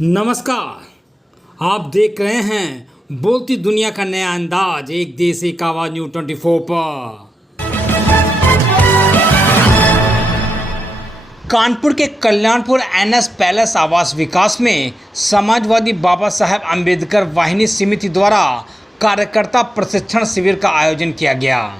नमस्कार, आप देख रहे हैं बोलती दुनिया का नया अंदाज, एक देश एक आवाज न्यूज़ 24 पर। कानपुर के कल्याणपुर एनएस पैलेस आवास विकास में समाजवादी बाबा साहेब अम्बेडकर वाहिनी समिति द्वारा कार्यकर्ता प्रशिक्षण शिविर का आयोजन किया गया,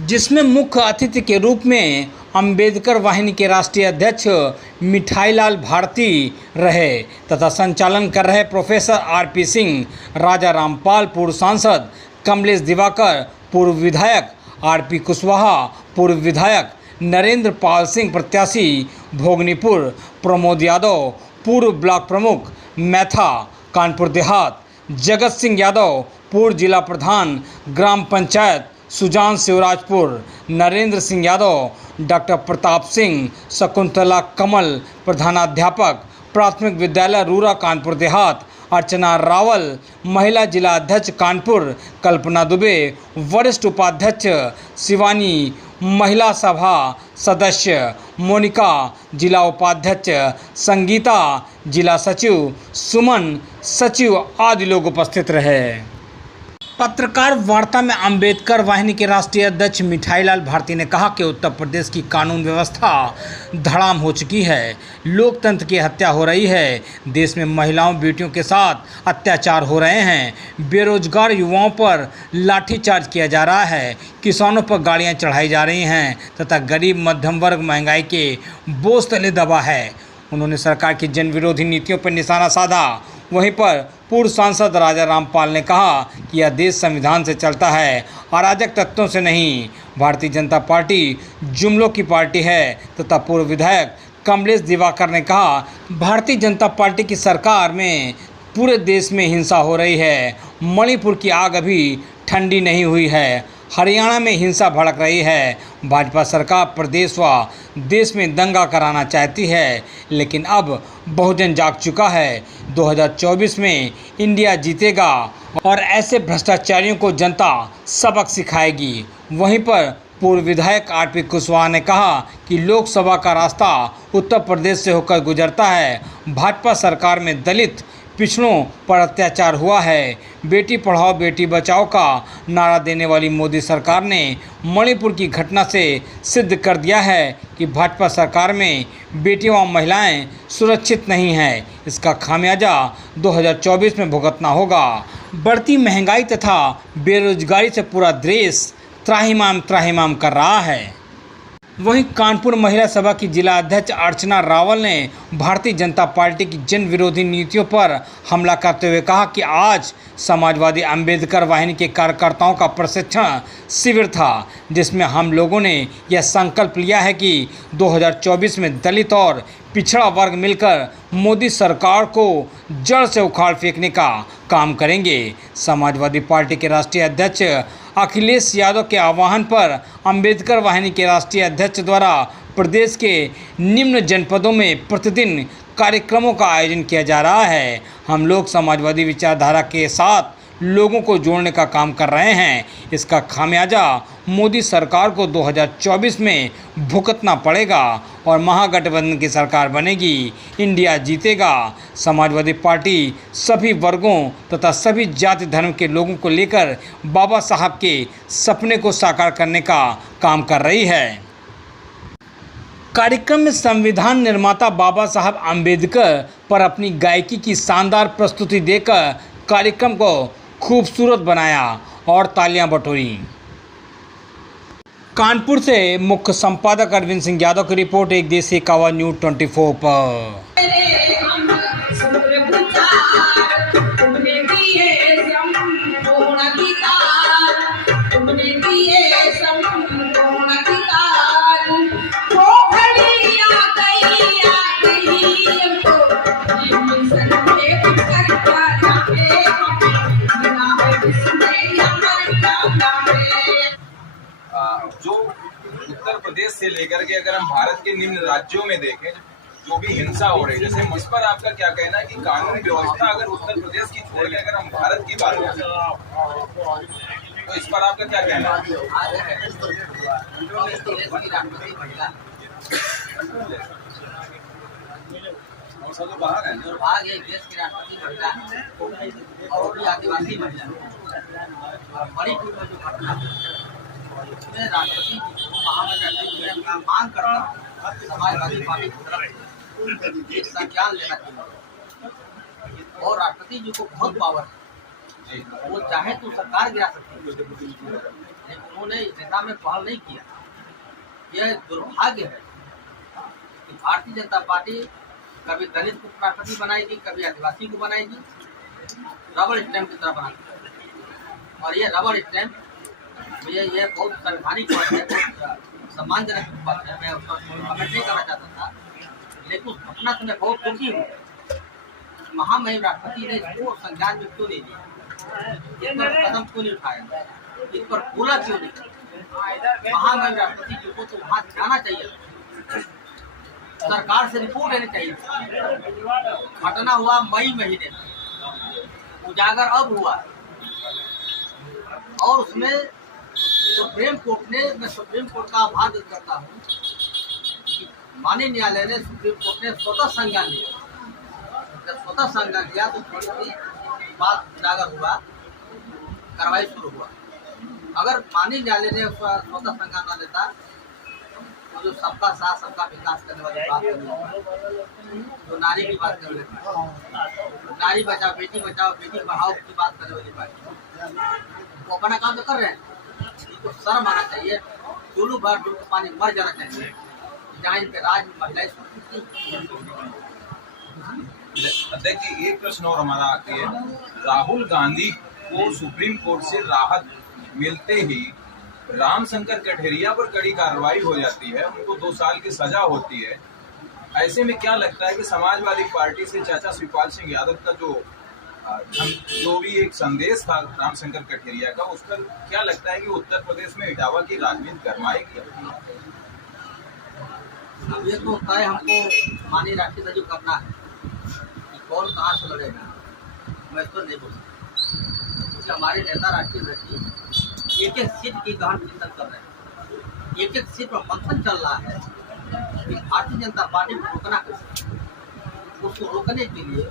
जिसमें मुख्य अतिथि के रूप में अम्बेडकर वाहिनी के राष्ट्रीय अध्यक्ष मिठाईलाल भारती रहे तथा संचालन कर रहे प्रोफेसर आरपी सिंह, राजा रामपाल पूर्व सांसद, कमलेश दिवाकर पूर्व विधायक, आरपी कुशवाहा पूर्व विधायक, नरेंद्र पाल सिंह प्रत्याशी भोगनीपुर, प्रमोद यादव पूर्व ब्लॉक प्रमुख मैथा कानपुर देहात, जगत सिंह यादव पूर्व जिला प्रधान ग्राम पंचायत सुजान शिवराजपुर, नरेंद्र सिंह यादव, डॉक्टर प्रताप सिंह, शकुंतला कमल प्रधानाध्यापक प्राथमिक विद्यालय रूरा कानपुर देहात, अर्चना रावल महिला जिला अध्यक्ष कानपुर, कल्पना दुबे वरिष्ठ उपाध्यक्ष, शिवानी महिला सभा सदस्य, मोनिका जिला उपाध्यक्ष, संगीता जिला सचिव, सुमन सचिव आदि लोग उपस्थित रहे। पत्रकार वार्ता में अम्बेडकर वाहिनी के राष्ट्रीय अध्यक्ष मिठाईलाल भारती ने कहा कि उत्तर प्रदेश की कानून व्यवस्था धड़ाम हो चुकी है, लोकतंत्र की हत्या हो रही है, देश में महिलाओं बेटियों के साथ अत्याचार हो रहे हैं, बेरोजगार युवाओं पर लाठीचार्ज किया जा रहा है, किसानों पर गाड़ियां चढ़ाई जा रही हैं तथा गरीब मध्यम वर्ग महंगाई के बोझ तले दबा है। उन्होंने सरकार की जन विरोधी नीतियों पर निशाना साधा। वहीं पर पूर्व सांसद राजा रामपाल ने कहा कि यह देश संविधान से चलता है, अराजक तत्वों से नहीं। भारतीय जनता पार्टी जुमलों की पार्टी है तथा पूर्व विधायक कमलेश दिवाकर ने कहा, भारतीय जनता पार्टी की सरकार में पूरे देश में हिंसा हो रही है, मणिपुर की आग अभी ठंडी नहीं हुई है, हरियाणा में हिंसा भड़क रही है, भाजपा सरकार प्रदेश व देश में दंगा कराना चाहती है, लेकिन अब बहुजन जाग चुका है। 2024 में इंडिया जीतेगा और ऐसे भ्रष्टाचारियों को जनता सबक सिखाएगी। वहीं पर पूर्व विधायक आरपी कुशवाहा ने कहा कि लोकसभा का रास्ता उत्तर प्रदेश से होकर गुजरता है। भाजपा सरकार में दलित पिछड़ों पर अत्याचार हुआ है। बेटी पढ़ाओ बेटी बचाओ का नारा देने वाली मोदी सरकार ने मणिपुर की घटना से सिद्ध कर दिया है कि भाजपा सरकार में बेटियां और महिलाएं सुरक्षित नहीं हैं। इसका खामियाजा 2024 में भुगतना होगा। बढ़ती महंगाई तथा बेरोजगारी से पूरा देश त्राहिमाम कर रहा है। वहीं कानपुर महिला सभा की जिला अध्यक्ष अर्चना रावल ने भारतीय जनता पार्टी की जन विरोधी नीतियों पर हमला करते हुए कहा कि आज समाजवादी अम्बेडकर वाहिनी के कार्यकर्ताओं का प्रशिक्षण शिविर था, जिसमें हम लोगों ने यह संकल्प लिया है कि 2024 में दलित और पिछड़ा वर्ग मिलकर मोदी सरकार को जड़ से उखाड़ फेंकने का काम करेंगे। समाजवादी पार्टी के राष्ट्रीय अध्यक्ष अखिलेश यादव के आह्वान पर अम्बेडकर वाहिनी के राष्ट्रीय अध्यक्ष द्वारा प्रदेश के निम्न जनपदों में प्रतिदिन कार्यक्रमों का आयोजन किया जा रहा है। हम लोग समाजवादी विचारधारा के साथ लोगों को जोड़ने का काम कर रहे हैं। इसका खामियाजा मोदी सरकार को 2024 में भुगतना पड़ेगा और महागठबंधन की सरकार बनेगी, इंडिया जीतेगा। समाजवादी पार्टी सभी वर्गों तथा सभी जाति धर्म के लोगों को लेकर बाबा साहब के सपने को साकार करने का काम कर रही है। कार्यक्रम में संविधान निर्माता बाबा साहब अम्बेडकर पर अपनी गायकी की शानदार प्रस्तुति देकर कार्यक्रम को खूबसूरत बनाया और तालियां बटोरी। कानपुर से मुख्य संपादक अरविंद सिंह यादव की रिपोर्ट, एक देश एक आवाज न्यूज़ 24 पर। जो उत्तर प्रदेश से लेकर के अगर हम भारत के निम्न राज्यों में देखें, जो भी हिंसा हो रही है, जैसे मुझ पर आपका क्या कहना है कि कानून व्यवस्था अगर उत्तर प्रदेश की छोड़ के अगर हम भारत की बात करें तो इस पर आपका क्या कहना है? और सब तो बाहर है। दुर्भाग्य है, देश की राष्ट्रपति महिला है और वो भी आदिवासी महिला है। मणिपुर में जो घटना हुई, उसमें राष्ट्रपति जी को वहाँ में रहते हुए मैं मांग करता हूँ समाजवादी पार्टी की तरफ से एक संज्ञान लेना चाहिए। और राष्ट्रपति जी को बहुत पावर है, वो चाहे तो सरकार गिरा सकते हैं, लेकिन उन्होंने इस दिशा में पहल नहीं किया। यह दुर्भाग्य है कि भारतीय जनता पार्टी कभी दलित को राष्ट्रपति बनाएगी, कभी आदिवासी को बनाएगी, रबड़ स्टैंप की तरह बनाती। और ये रबड़ स्टैंप ये बहुत संवैधानिक बात है, बहुत सम्मानजनक बात है। मैं उस पर कमेंट नहीं करना चाहता था, लेकिन उस घटना से मैं बहुत दुखी हूँ। महामहिम राष्ट्रपति ने इसको संज्ञान में क्यों नहीं लिया, इस पर कदम क्यों नहीं उठाया, इस पर बोला क्यों नहीं। महामहिम राष्ट्रपति जी को तो वहाँ जाना चाहिए, सरकार से रिपोर्ट लेनी चाहिए। घटना हुआ मई महीने में, उजागर अब हुआ और उसमें सुप्रीम कोर्ट ने, मैं सुप्रीम कोर्ट का आभार व्यक्त करता हूँ कि माननीय न्यायालय ने, सुप्रीम कोर्ट ने स्वतः संज्ञान लिया। जब स्वतः संज्ञान लिया तो थोड़ी सी बात उजागर हुआ, कार्रवाई शुरू हुआ। अगर माननीय न्यायालय ने स्वतः संज्ञान न लेता तो जो सबका साथ सबका विकास करने वाली बात करनी, जो नारी की बात करने वाली, नारी बचाओ बेटी पढ़ाओ की बात करने वाली बात, वो अपना काम तो कर रहे हैं। इनको शर्म आना चाहिए, चूलू भर डूब के पानी मर जाना चाहिए, जहाँ इनके राज में महिलाएं। अध्यक्ष जी, एक प्रश्न और हमारा आती है। राहुल गांधी को सुप्रीम कोर्ट से राहत मिलते ही रामशंकर कठेरिया पर कड़ी कार्रवाई हो जाती है, उनको 2 साल की सजा होती है। ऐसे में क्या लगता है कि समाजवादी पार्टी से चाचा शिवपाल सिंह यादव का जो भी एक संदेश था रामशंकर कठेरिया का, उस पर क्या लगता है कि उत्तर प्रदेश में इटावा की राजनीति गरमाएगी? अब ये तो तय हमको माननीय राष्ट्रीय सचिव करना है कि कौन कहाँ से लड़ेगा, मैं इस पर नहीं बोल सकता, क्योंकि हमारे नेता राष्ट्रीय सचिव एक एक सीट की गहन चिंतन कर रहे हैं। एक एक सीट पर मंथन चल रहा है कि भारतीय जनता पार्टी को रोकना कैसे। उसको रोकने के लिए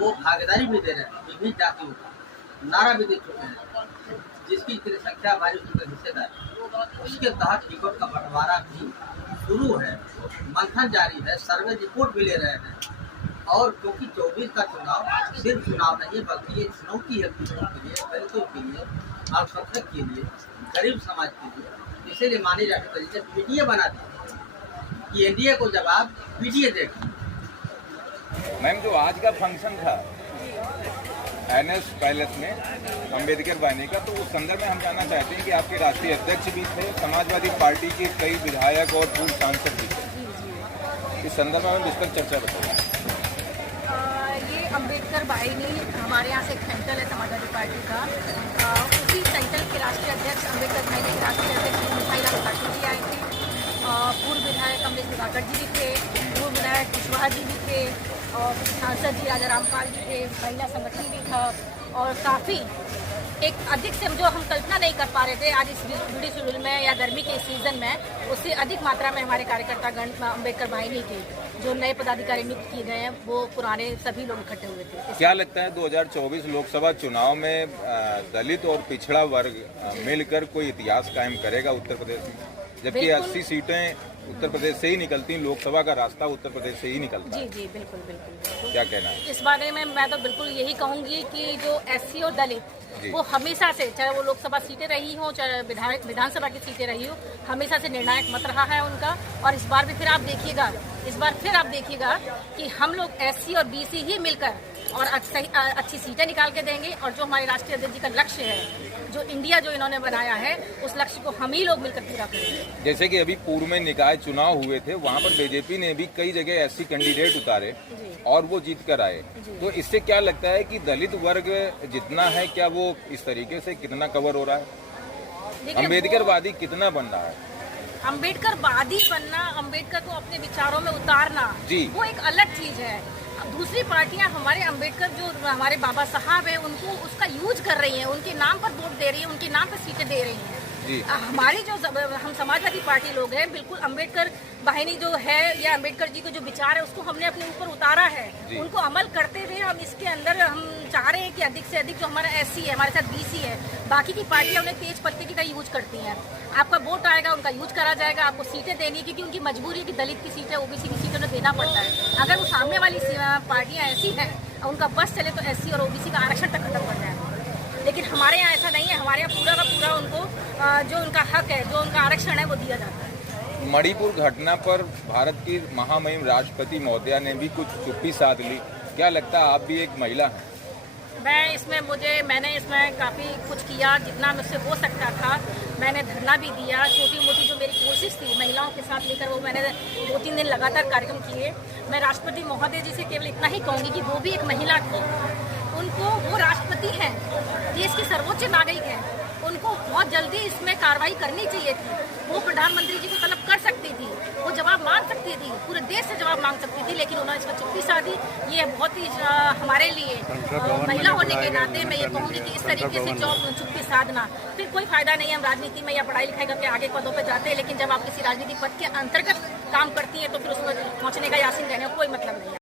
वो भागीदारी भी दे रहे हैं, विभिन्न जातियों का नारा भी दे चुके हैं, जिसकी संख्या भारी उसकी हिस्सेदार। उसके तहत टिकट का बंटवारा भी शुरू है, मंथन जारी है, सर्वे रिपोर्ट भी ले रहे हैं। और क्योंकि 24 का चुनाव सिर्फ चुनाव नहीं बल्कि ये चुनौती है किसानों के लिए, दलितों के लिए, अल्पसंख्यक के लिए, गरीब समाज के लिए। इसीलिए माननीय राष्ट्रपति ने पीडीए बना दी कि एनडीए को जवाब पीडीए देगा। मैम, जो आज का फंक्शन था एनएस पैलेस में अम्बेडकर वाहिनी का, तो उस संदर्भ में हम जानना चाहते हैं कि आपके राष्ट्रीय अध्यक्ष भी थे, समाजवादी पार्टी के कई विधायक और पूर्व सांसद भी थे। इस संदर्भ में विस्तृत चर्चा बताइए। ये अम्बेडकर वाहिनी हमारे यहाँ से एक सेंटर है समाजवादी पार्टी का। उसी सेंटर के राष्ट्रीय अध्यक्ष, अम्बेडकर वाहिनी के राष्ट्रीय अध्यक्ष मिसाइला त्रिपाठी जी आए थे, पूर्व विधायक कमलेश दिवाकर जी भी थे, पूर्व विधायक कुशवाहा जी भी थे, और सांसद जी राजा रामपाल जी थे, महिला संगठन भी था। और काफ़ी एक अधिक से जो हम कल्पना नहीं कर पा रहे थे आज इस बिजी शेड्यूल में या गर्मी के सीजन में, उससे अधिक मात्रा में हमारे कार्यकर्ता गण अम्बेडकर वाहिनी के जो नए पदाधिकारी नियुक्त किए गए हैं, वो पुराने सभी लोग इकट्ठे हुए थे। क्या लगता है 2024 लोकसभा चुनाव में दलित और पिछड़ा वर्ग मिलकर कोई इतिहास कायम करेगा उत्तर प्रदेश में? जबकि 80 सीटें उत्तर प्रदेश से ही निकलती, लोकसभा का रास्ता उत्तर प्रदेश से ही निकलता है। जी बिल्कुल बिल्कुल। क्या कहना है इस बारे में? मैं तो बिल्कुल यही कहूँगी कि जो एससी और दलित, वो हमेशा से, चाहे वो लोकसभा सीटें रही हो चाहे विधानसभा की सीटें रही हो, हमेशा से निर्णायक मत रहा है उनका। और इस बार भी फिर आप देखिएगा कि हम लोग एससी और बीसी ही मिलकर और अच्छी सीटें निकाल के देंगे। और जो हमारे राष्ट्रीय अध्यक्ष जी का लक्ष्य है, जो इंडिया जो इन्होंने बनाया है, उस लक्ष्य को हम ही लोग मिलकर पूरा करेंगे। जैसे कि अभी पूर्व में निकाय चुनाव हुए थे, वहाँ पर बीजेपी ने भी कई जगह एससी कैंडिडेट उतारे और वो जीत कर आए। तो इससे क्या लगता है कि दलित वर्ग जितना है, क्या वो इस तरीके से कितना कवर हो रहा है? अम्बेडकरवादी कितना बन रहा है? अम्बेडकरवादी बनना, अम्बेडकर को अपने विचारों में उतारना, वो एक अलग चीज है। दूसरी पार्टियां हमारे अम्बेडकर जो हमारे बाबा साहब हैं, उनको उसका यूज कर रही हैं, उनके नाम पर वोट दे रही है, उनके नाम पर सीटें दे रही हैं। जी। हमारी जो हम समाजवादी पार्टी लोग हैं, बिल्कुल अंबेडकर वाहिनी जो है या अंबेडकर जी को जो विचार है उसको हमने अपने ऊपर उतारा है। उनको अमल करते हुए हम इसके अंदर हम चाह रहे हैं कि अधिक से अधिक जो हमारा SC है, हमारे साथ BC है, बाकी की पार्टियां उन्हें तेज पत्ते की का यूज करती हैं। आपका वोट आएगा, उनका यूज करा जाएगा, आपको सीटें देनी है, क्योंकि उनकी मजबूरी है कि दलित की सीटें, OBC की सीटें उन्हें देना पड़ता है। अगर वो सामने वाली पार्टियां ऐसी हैं, उनका बस चले तो SC और OBC का आरक्षण तक खत्म कर जाए। लेकिन हमारे यहाँ ऐसा नहीं है। हमारे यहाँ पूरा का पूरा उनको जो उनका हक है, जो उनका आरक्षण है, वो दिया जाता है। मणिपुर घटना पर भारत की महामहिम राष्ट्रपति महोदया ने भी कुछ चुप्पी साध ली। क्या लगता है, आप भी एक महिला हैं? मैंने इसमें काफ़ी कुछ किया, जितना मुझसे हो सकता था। मैंने धरना भी दिया, छोटी मोटी जो मेरी कोशिश थी महिलाओं के साथ लेकर, वो मैंने 2-3 दिन लगातार कार्यक्रम किए। मैं राष्ट्रपति महोदय जी से केवल इतना ही कहूँगी कि वो भी एक महिला थी, उनको, वो राष्ट्रपति हैं, देश के सर्वोच्च नागरिक हैं, उनको बहुत जल्दी इसमें कार्रवाई करनी चाहिए थी। वो प्रधानमंत्री जी को तलब कर सकती थी, वो जवाब मांग सकती थी, पूरे देश से जवाब मांग सकती थी, लेकिन उन्होंने इसमें चुप्पी साधी। ये बहुत ही हमारे लिए महिला होने के नाते मैं ये कहूँगी कि इस तरीके से जो चुप्पी साधना, फिर कोई फायदा नहीं है। हम राजनीति में या पढ़ाई लिखाई करके आगे पदों पर जाते हैं, लेकिन जब आप किसी राजनीतिक पद के अंतर्गत काम करती है तो फिर उसमें पहुँचने का, यासीन रहने का कोई मतलब नहीं है।